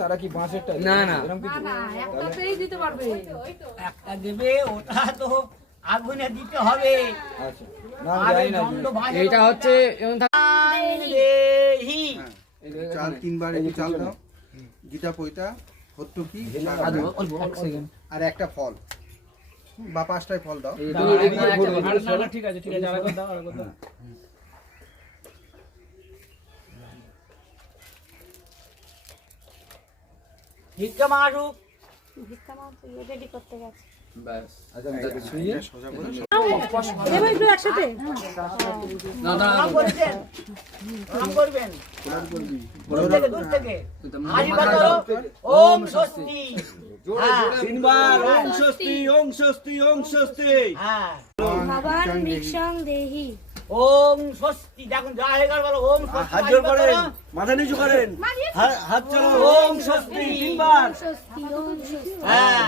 তারা কি বাঁশেরটা না না একটাতেই দিতে পারবে। একটা দেবে, ওটা তো আগুনে দিতে হবে। আচ্ছা না জানি না এইটা হচ্ছে দেহি। চাল 3 বার একটু চাল দাও, গীতা পয়তা হট্টকি আর একটা ফল বা 5টাই ফল দাও। ঠিক আছে ঠিক আছে আরেকবার দাও আরেকবার দাও। ভিক্ষা মারুক। ভিক্ষা মা তো রেডি করতে গেছে। ব্যাস আচ্ছা আমি তাকে শুইয়ে সোজা করে এবার একটু একসাথে না না প্রণাম করেছেন, প্রণাম করবেন দূর থেকে হারি বাজাও। ওম স্বস্তি। হ্যাঁ, 3 বার ওম স্বস্তি ওম স্বস্তি ওম স্বস্তি। হ্যাঁ। ভবান ভিক্ষাং দেহি। ওম স্বস্তি। দেখুন যা হয়ে গেল বলো ওম স্বস্তি। হাত জোড় করেন, মাথা নিচু করেন, হাত চালান। ওম স্বস্তি 3 বার। স্বস্তি ওম স্বস্তি। হ্যাঁ।